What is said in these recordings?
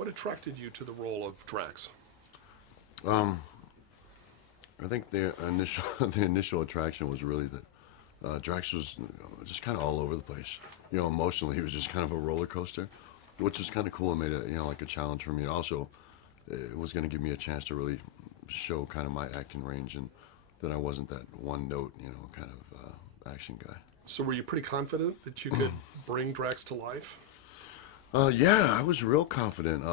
What attracted you to the role of Drax? Um, I think the initial the initial attraction was really that Drax was just kind of all over the place. Emotionally, he was just kind of a roller coaster, which was kind of cool and made it, like a challenge for me. And also, it was going to give me a chance to really show kind of my acting range and that I wasn't that one note, kind of action guy. So were you pretty confident that you could bring Drax to life? Yeah, I was real confident,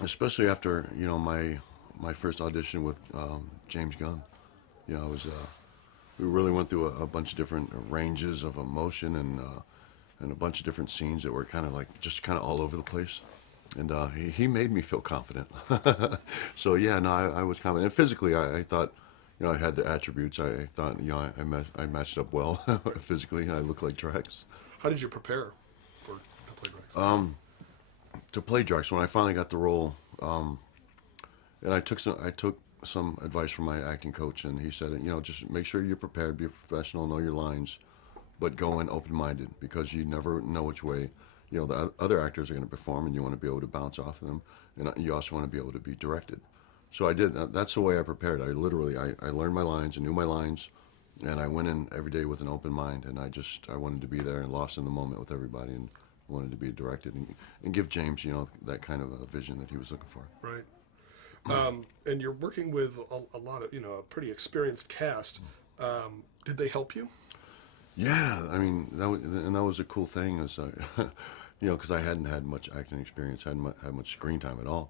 especially after my first audition with James Gunn. I was we really went through a bunch of different ranges of emotion and a bunch of different scenes that were kind of like just kind of all over the place. And he made me feel confident. So yeah, no, I was confident. And physically, I thought, I had the attributes. I thought, I matched up well physically. I looked like Drax. How did you prepare to play Drax? To play Drax, when I finally got the role, and I took some advice from my acting coach, and he said, just make sure you're prepared, be professional, know your lines, but go in open-minded because you never know which way the other actors are going to perform, and you want to be able to bounce off of them, and you also want to be able to be directed. So I did. That's the way I prepared. I learned my lines and knew my lines, and I went in every day with an open mind, and I wanted to be there and lost in the moment with everybody, and wanted to be directed and give James, that kind of a vision that he was looking for. Right. And you're working with a lot of, a pretty experienced cast. Did they help you? Yeah, I mean, that was a cool thing, is because I hadn't had much acting experience, hadn't had much screen time at all.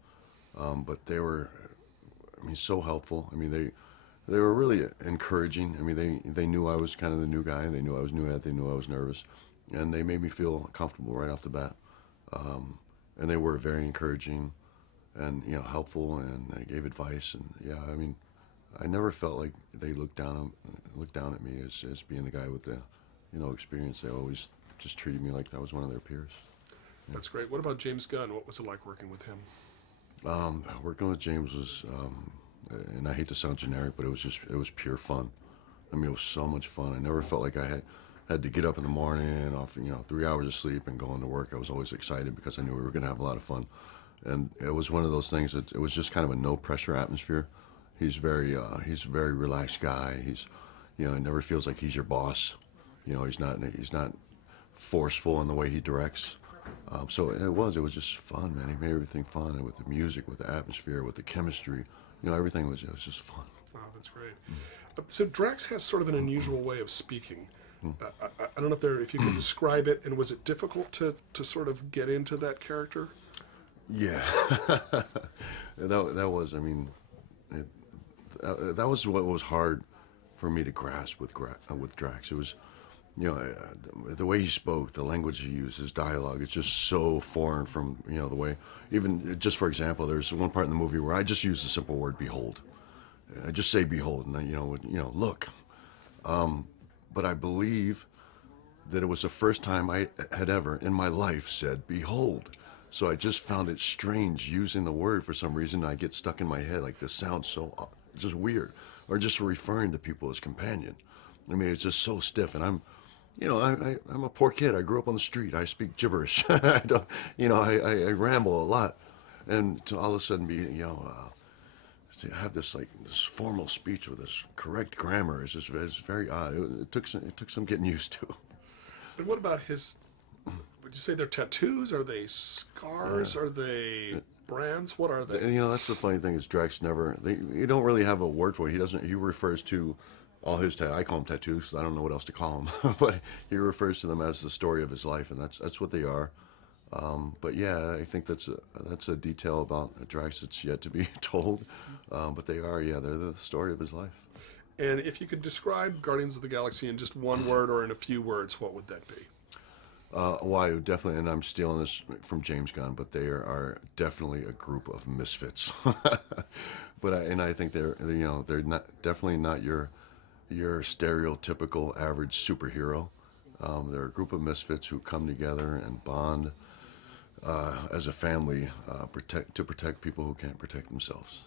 But they were, so helpful. They were really encouraging. They knew I was kind of the new guy. They knew I was new at. They knew I was nervous, and they made me feel comfortable right off the bat. And they were very encouraging and helpful, and they gave advice. And yeah, I never felt like they looked down at me as being the guy with the experience. They always just treated me like I was one of their peers. Yeah. That's great. What about James Gunn? What was it like working with him? Working with James was, and I hate to sound generic, but it was pure fun. It was so much fun. I never felt like I had to get up in the morning off 3 hours of sleep and go into work. I was always excited because I knew we were going to have a lot of fun. And it was one of those things that it was just kind of a no pressure atmosphere. He's a very relaxed guy. He never feels like he's your boss. He's not forceful in the way he directs. So it was just fun, man. He made everything fun, and with the music, with the atmosphere, with the chemistry, everything was just fun. Wow, that's great. So Drax has sort of an unusual way of speaking. I don't know if you could describe it, and was it difficult to sort of get into that character? Yeah, that was. That was what was hard for me to grasp with Drax. It was, the way he spoke, the language he used, his dialogue. It's just so foreign from the way. Even just for example, there's one part in the movie where I just use the simple word "behold." I just say "behold," and look. But I believe that it was the first time I had ever in my life said "behold." So I just found it strange using the word for some reason. I get stuck in my head like this sounds so just weird, or just referring to people as companion. It's just so stiff, and I'm a poor kid. I grew up on the street. I speak gibberish. I don't, I ramble a lot, and to all of a sudden be to have this formal speech with this correct grammar is very odd. It took some getting used to. And what about his? Would you say they're tattoos? Are they scars? Are they brands? What are they? And, that's the funny thing is Drax you don't really have a word for it. He refers to all his I call them tattoos because I don't know what else to call them. But he refers to them as the story of his life, and that's what they are. But yeah, I think that's a detail about Drax that's yet to be told. But they are, they're the story of his life. And if you could describe Guardians of the Galaxy in just one word or in a few words, what would that be? I would definitely, and I'm stealing this from James Gunn, but they are definitely a group of misfits. But I think they're definitely not your stereotypical average superhero. They're a group of misfits who come together and bond as a family, to protect people who can't protect themselves.